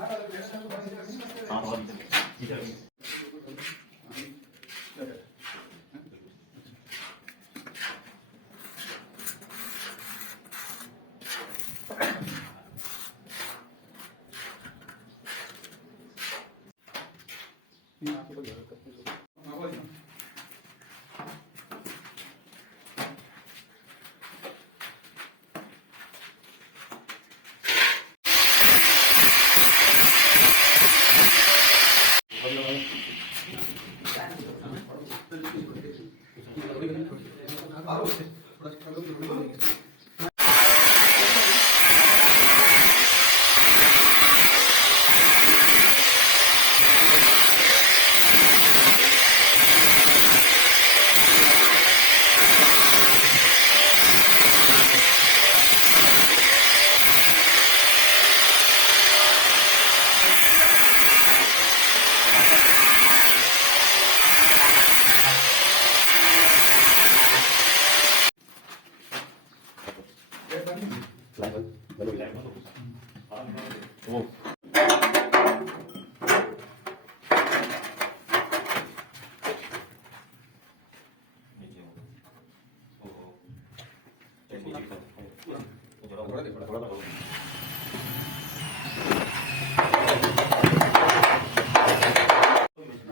हाँ और ठीक है वो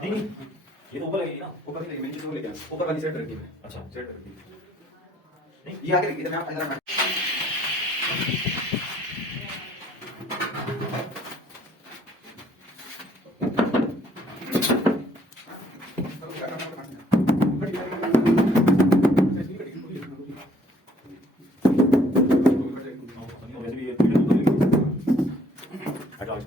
नहीं ये तो ऊपर लगेगी ना ऊपर नहीं लगेगी, मैं लेके ऊपर वाली सेट रखी है। अच्छा सेट रखी नहीं ये आगे रखी, इधर मैं अंदर मैं वैसे भी ये वीडियो ऊपर लगेगी हटाओ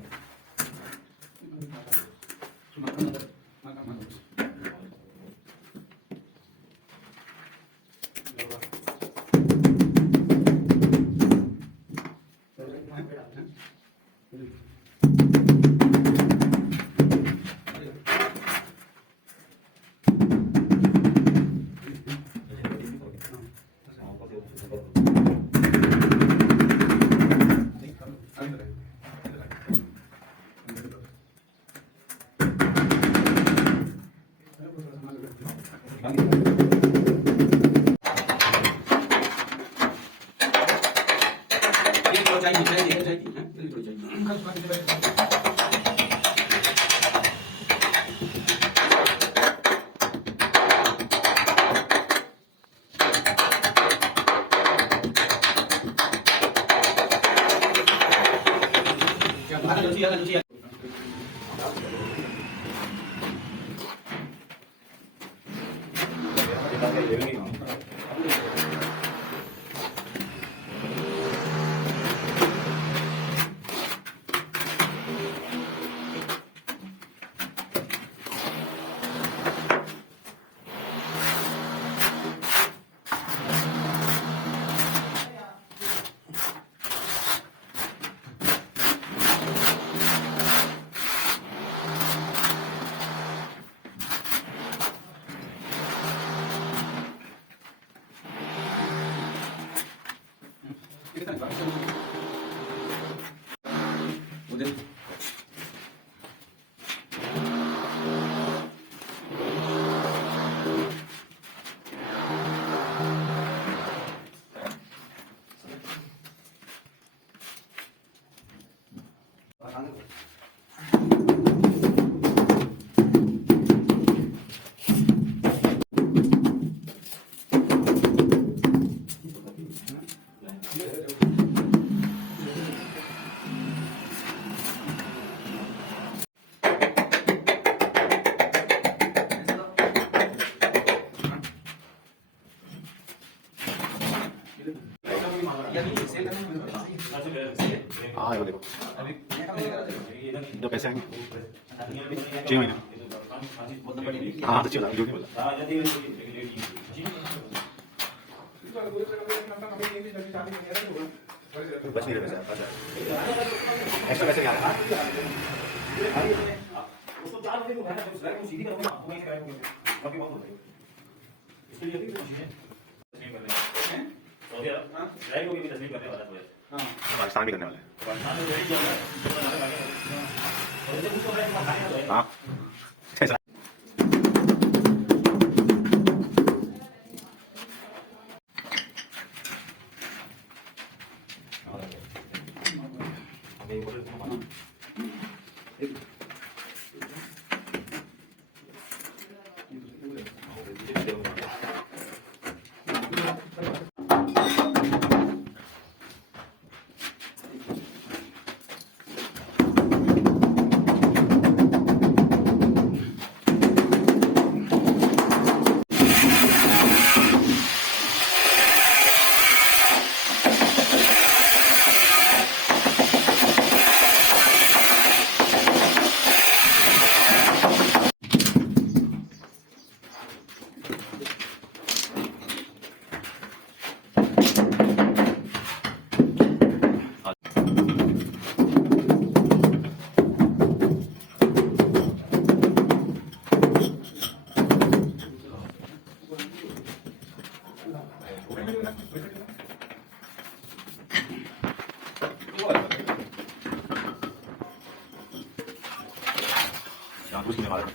हाँ ये देखो जो पैसे आएंगे 6 महीने हाँ अच्छी बात जो भी बोला बच नहीं रहे पैसे एक्स्ट्रा पैसे क्या है हाँ स्नान भी करने वाले हैं। हाँ ऐसा यहाँ कुछ नहीं मारा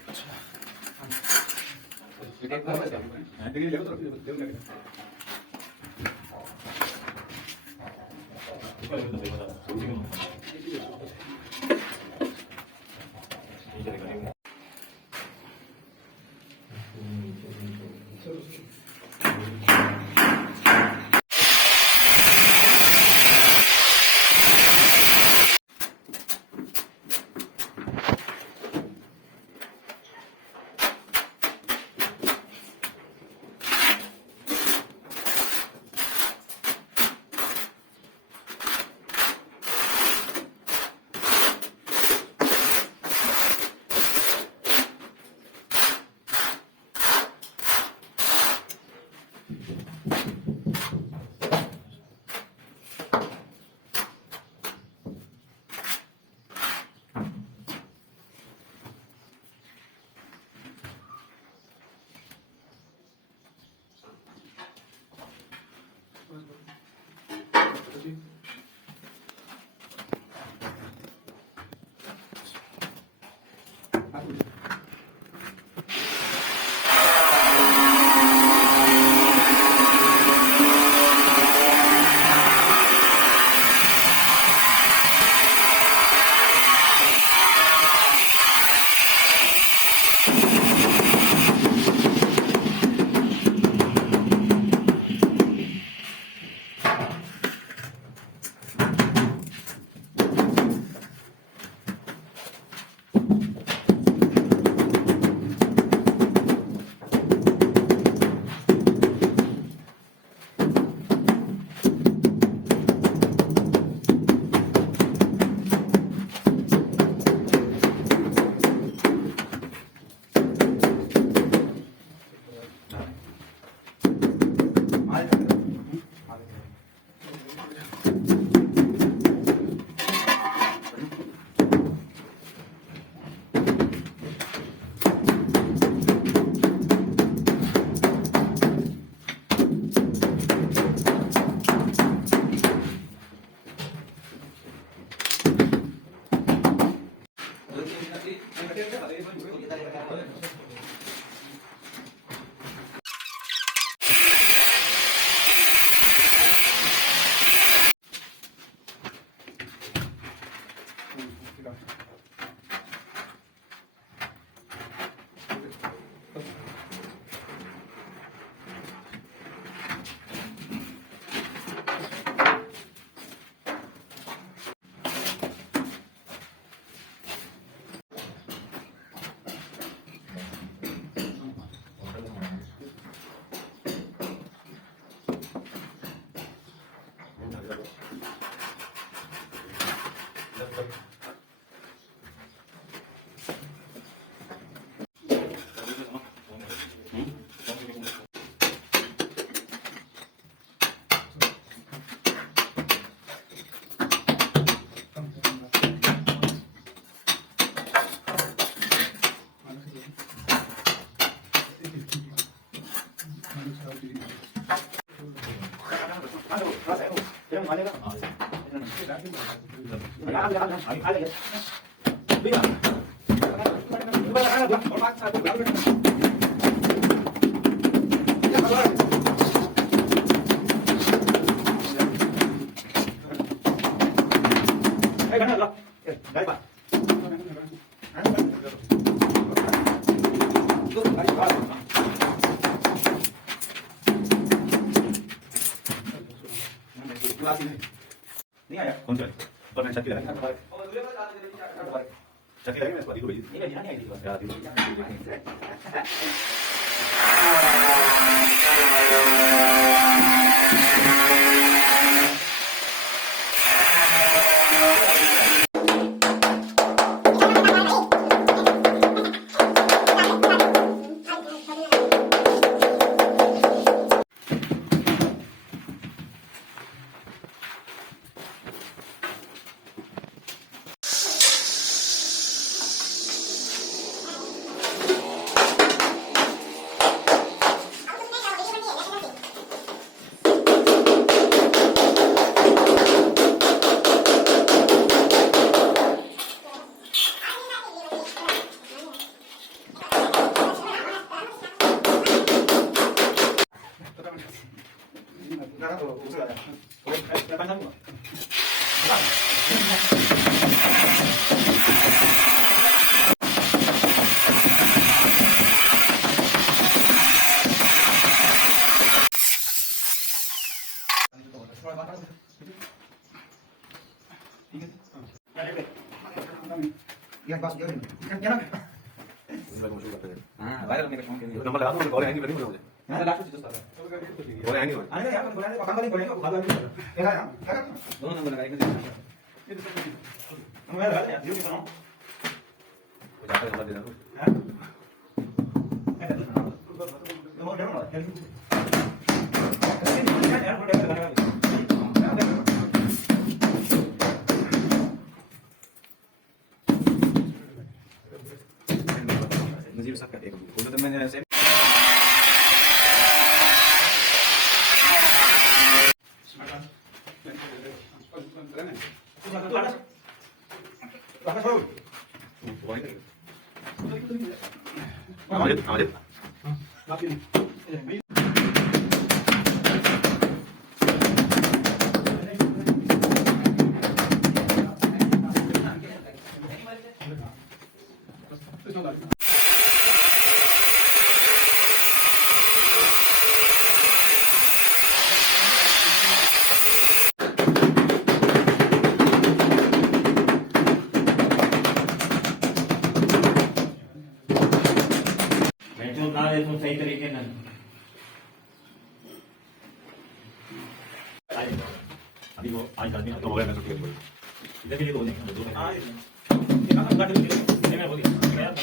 नहीं आया कौन सा है? पर मैं चक्की लगा चक्की लगी मैं इसको दी नहीं नहीं नहीं आई थी क्या दी ना तो उसे आया मैं पानी दूंगा yang pas dia kan viral nih kan number लगा दूं और आएंगे नहीं मुझे nah ada aku situ salah और आएंगे ada ya boleh pakai balik boleh aku ada ya kan dono nang lagay ko dito ang meron ya di ko no जाकर number दे दो ha eh no no no Nazir sakit ya. Kalau temannya saya Audit. जो ना दे तो सही तरीके ना अभी वो आज आदमी तो हो गया मैं तो ठीक है इधर के लिए बोल देंगे दो ah ini kan enggak dulu में बोल दिया